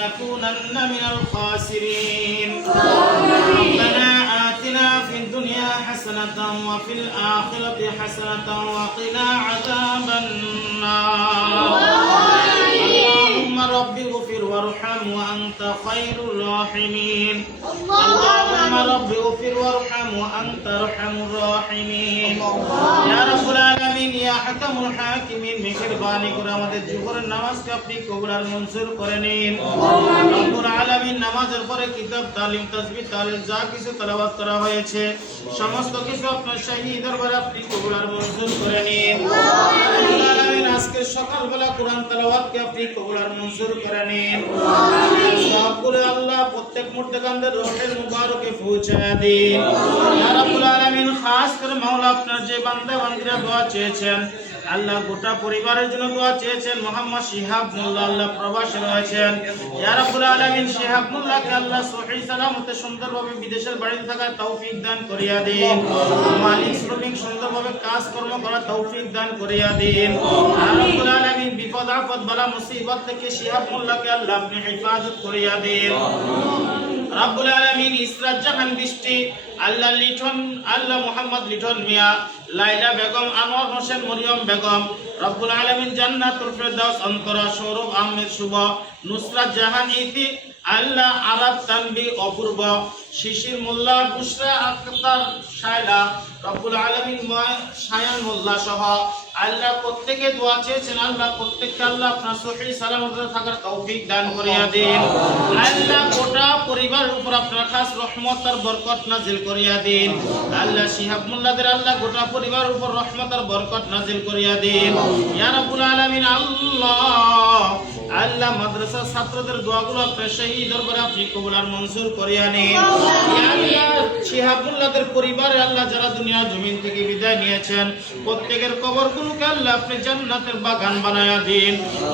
لنكونن من الخاسرين ربنا آتنا في الدنيا حسنة وفي الآخرة حسنة وقنا عذاب النار اللهم رب اغفر وارحم وأنت خير الراحمين اللهم رب اغفر وارحم وأنت أرحم الراحمين يا رب العالمين يا حكم الحاكمين মেহেরবানি করে আমাদের জোহরের নামাজকে আপনি কবুল আর মঞ্জুর করে নিন রব্বুল আলামিন নামাজের পরে কিতাব তালিম তাসবিহ তালিম যা কিছু তেলাওয়াত করা হয়েছে সমস্ত কিছু আপনার শাহী দরবারে আপনি কবুল আর মঞ্জুর করে নিন রব্বুল আলামিন আজকে সকালবেলা কোরআন তেলাওয়াতকে আপনি কবুল আর মঞ্জুর করে নিন সবগুলো আল্লাহ প্রত্যেক মুর্তেকানদের রূহের মুবারকে পৌঁছায় দিন ইয়া রাব্বুল আলামিন খাস করে মাওলা আপনার যে বান্দা বান্দীরা দোয়া চেয়েছেন আল্লাহ গোটা পরিবারের জন্য দোয়া চেয়েছেন মোহাম্মদ শিহাব মোল্লা আল্লাহ প্রবাসে রয়েছেন ইয়া রাব্বুল আলামিন শিহাব মোল্লাকে আল্লাহ সহিহ সালামতে সুন্দরভাবে বিদেশের বাড়িতে থাকার তৌফিক দান করিয়া দিন মালিক শ্রমিক সুন্দরভাবে কাজকর্ম করার তৌফিক দান করিয়া দিন ইয়া রাব্বুল আলামিন বিপদ আপদ বালা মুসিবত থেকে শিহাব মোল্লাকে আল্লাহ আপনি হেফাজত করিয়া দিন রব্বুল আলামিন ইসরাত জাহান বৃষ্টি আল্লাহ লিটন আল্লাহ মোহাম্মদ লিটন মিয়া লাইলা বেগম আনোয়ার হোসেন মরিয়ম বেগম রব্বুল আলামিন জান্নাতুল ফেরদাউস অন্তরা সৌরভ আহমেদ শুভ নুসরাত জাহান ইতি আল্লাহ আরাব তানবি অপূর্ব শিশির মোল্লা বুশরা আক্তার শায়লা রব্বুল আলামিন শায়ান মোল্লা সহ আল্লাহ প্রত্যেকে দোয়া চেয়েছেন আল্লাহ প্রত্যেককে আল্লাহ আপনার সহিহ সালামতে থাকার তৌফিক দান করিয়া দিন আল্লাহ গোটা পরিবারের উপর আপনার খাস রহমত আর বরকত নাজিল করিয়া দিন আল্লাহ শিহাব মোল্লাদের আল্লাহ গোটা পরিবারের উপর রহমত আর বরকত নাজিল করিয়া দিন ইয়া রাব্বুল আলামিন আল্লাহ মাদ্রাসার ছাত্রদের দোয়াগুলো আপনার শাহী দরবারে আপনি কবুল আর মঞ্জুর করিয়া নিন ইয়া আল্লাহ শিহাব মোল্লাদের পরিবারে আল্লাহ যারা দুনিয়া জমিন থেকে বিদায় নিয়েছেন প্রত্যেকের কবরগুলোকে আল্লাহ আপনি জান্নাতের বাগান বানায়া দিন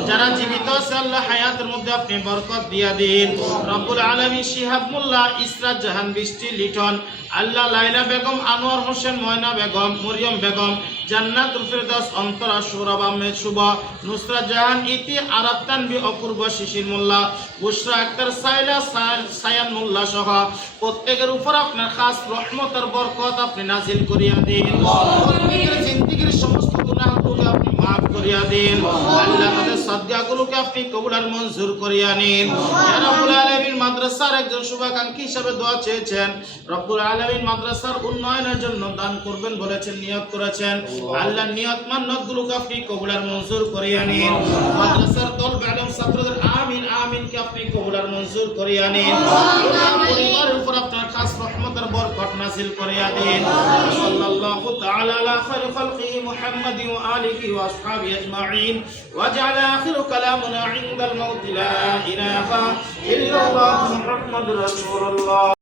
যারা জীবিত আছে আল্লাহ হায়াতের মধ্যে আপনি বরকত দিয়া দিন রব্বুল আলামিন শিহাব মোল্লা ইসরাত জাহান বৃষ্টি লিটন আল্লাহ লাইলা বেগম আনোয়ার হোসেন ময়না বেগম মরিয়ম বেগম জান্নাতুল ফেরদাউস অন্তরা সৌরভ আহমেদ শুভ নুসরাত জাহান ইতি আরাব তানবি অপূর্ব শিশির মোল্লা বুশরা আক্তার সাইলা সায়ান মোল্লা সহ প্রত্যেকের উপর আপনার খাস রহমত আর বরকত আপনি নাজিল করিয়া দিন প্রত্যেকের জিন্দেগীর সমস্ত গুনাহগুলোকে আপনি মাফ করিয়া দিন আল্লাহ তাদের সাদকাগুলোকে আপনি কবুল আর মঞ্জুর করিয়া নিন ইয়া রাব্বুল আলামিন মাদ্রাসার একজন শুভাকাঙ্ক্ষী হিসেবে দোয়া চেয়েছেন রব্বুল আলামিন মাদ্রাসার উন্নয়নের জন্য দান করবেন বলেছেন নিয়ত করেছেন আল্লাহ নিয়ত মান্যতগুলোকে আপনি কবুল আর মঞ্জুর করিয়া নিন মাদ্রাসার তলবে আলেম ছাত্রদের আমিন আমিন কে আপনি কবুল আর মঞ্জুর করিয়া নিন পরিবারের উপর আপনার খাস রহমত আর বরকত নাযিল করিয়া দিন সাল্লাল্লাহু তাআলা আলা খায়রি খালকিহি মুহাম্মাদি ওয়া আলিহি ওয়া আসহাবিহি আজমাইন ওয়া জাআলা আখিরু কালামুনা ইনদাল মাউত লা ইলাহা ইল্লাল্লাহু মুহাম্মাদুর রাসূলুল্লাহ।